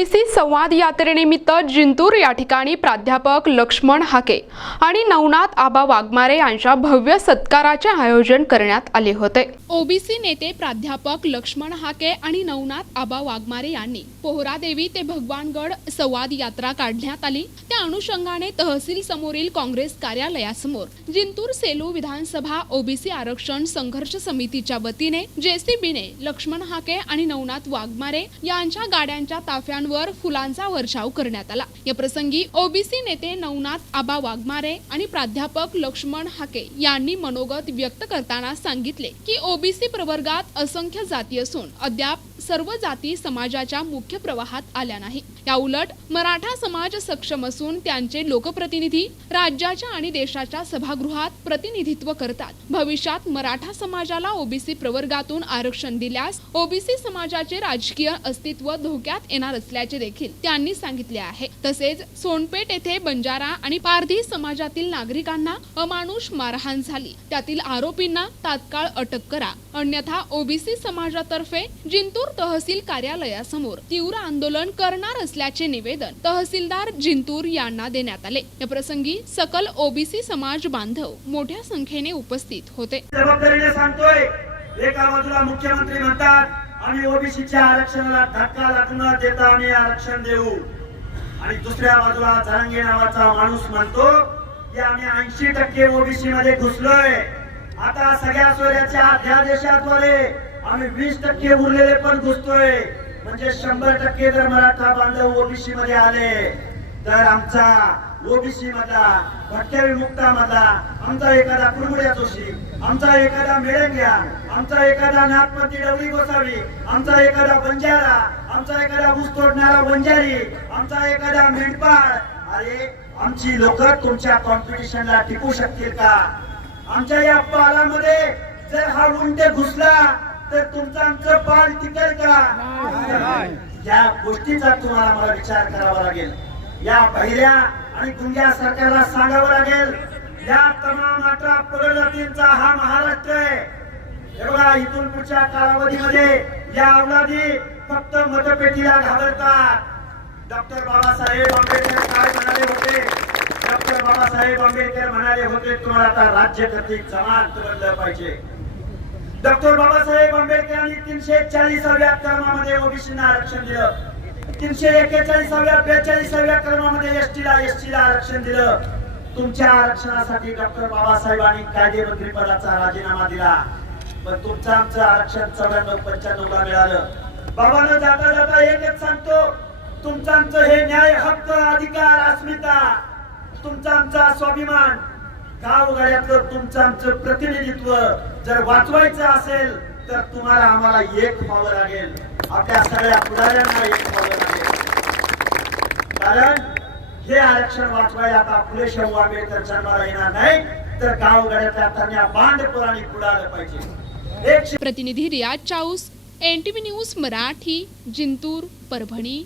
OBC संवाद यात्रेनिमित्त जिंतूर या ठिकाणी प्राध्यापक लक्ष्मण हाके आणि नवनाथ आबा वाघमारे यांच्या भव्य सत्काराचे आयोजन करण्यात आले होते। ओबीसी नेते प्राध्यापक लक्ष्मण हाके आणि नवनाथ आबा वाघमारे यांनी पोहरादेवी ते भगवानगड संवाद यात्रा काढण्यात आली। त्या अनुषंगाने तहसील समोरील काँग्रेस कार्यालयासमोर जिंतूर सेलू विधानसभा ओबीसी आरक्षण संघर्ष समितीच्या वतीने जेसीबीने लक्ष्मण हाके आणि नवनाथ वाघमारे यांच्या गाड्यांच्या ताफ्यांवर फुलांचा वर्षाव करण्यात आला। या प्रसंगी ओबीसी नेते नवनाथ आबा वाघमारे आणि प्राध्यापक लक्ष्मण हाके यांनी मनोगत व्यक्त करताना सांगितले की ओबीसी प्रवर्गात असंख्य जाती असून अद्याप सर्व जाती समाजाच्या मुख्य प्रवाहात आल्या नाही। या उलट मराठा समाज सक्षम असून त्यांचे लोकप्रतिनिधी राज्याच्या आणि देशाच्या सभागृहात प्रतिनिधित्व करतात। भविष्यात मराठा समाजाला ओबीसी प्रवर्गातून आरक्षण दिल्यास ओबीसी समाजाचे राजकीय अस्तित्व धोक्यात येणार असल्याचे देखील त्यांनी सांगितले आहे। तसेच सोनपेठ येथे बंजारा आणि पारधी समाजातील नागरिकांना अमानुष मारहाण झाली, त्यातील आरोपींना तात्काळ अटक करा, अन्यथा ओबीसी समाजातर्फे जिंतूर तहसील कार्यालयासमोर तीव्र आंदोलन करणार असल्याचे निवेदन तहसीलदार जिंतूर यांना देण्यात आले। या प्रसंगी सकल ओबीसी समाज बांधव मोठ्या संख्येने उपस्थित होते। जबाबदारीने सांगतोय, एका बाजूला मुख्यमंत्री म्हणतात आम्ही ओबीसीच्या आरक्षणाला धक्का लागू न देता आम्ही आरक्षण देऊ, आणि दुसऱ्या बाजूला जरांगे नावाचा माणूस म्हणतो की आम्ही 80% ओबीसी मध्ये घुसलोय, आता सगळ्या सोयऱ्याच्या अध्यादेशाद्वारे आम्ही 20% उरलेले पण घुसतोय, म्हणजे 100% जर मराठा बांधव ओबीसी मध्ये आले तर आमचा ओबीसी मधला भटक्या विमुक्ता मधला आमचा एखादा कुरमुड्या जोशी, आमचा एखादा मेळंग्या, आमचा एखादा नाथपंथी डवळी गोसावी, आमचा एखादा बंजारा, आमचा एखादा ऊस तोडणारा बंजारी, आमचा एखादा मेंढपाळ, अरे आमची लोक तुमच्या कॉम्पिटिशनला टिकू शकतील का? आमच्या या पालामध्ये जर हा उंटे घुसला तर तुमचं आमचं पाल टिकेल का? या गोष्टीचा तुम्हाला मला विचार करावा लागेल। या बहिऱ्या आणि गुंग्या सरकारला सांगावं लागेल, या तमाम 18 प्रजातींचा हा महाराष्ट्र आहे। हे बघा, इथून पुढच्या कालावधीमध्ये या अवलादी फक्त मतपेटीला घाबरतात। डॉक्टर बाबासाहेब आंबेडकर काय म्हणाले होते? डॉक्टर बाबासाहेब आंबेडकर म्हणाले होते तुम्हाला आता राज्यकर्ते जमात बनलं पाहिजे। डॉक्टर बाबासाहेब आंबेडकरांनी 340व्या कलमामध्ये ओबीसीना आरक्षण दिलं, 341व्या 42व्या कलमामध्ये एसटीला आरक्षण दिलं। तुमच्या आरक्षणासाठी डॉक्टर बाबासाहेबांनी कायदेमंत्री पदाचा राजीनामा दिला, पण तुमचं आमचं आरक्षण 94-95ला मिळालं। बाबांना जाता जाता एकच सांगतो, तुमचं आमचं हे न्याय, हक्क, अधिकार, अस्मिता, तुमचा आमचा स्वाभिमान, गावगाड्यातलं तुमचं आमचं प्रतिनिधित्व जर वाचवायचं असेल तर तुम्हाला आम्हाला एक व्हावं लागेल, आपल्या सगळ्या पुढाऱ्यांना एक व्हावं लागेल। कारण हे आरक्षण वाचवायला आता फुले शाहू आंबेडकर जन्माला येणार नाही, तर गावगाड्यातल्या तन्या बांधपुरांनी पुढालं पाहिजे। प्रतिनिधी रियाज चाऊस, NTV न्यूज मराठी, जिंतूर, परभणी।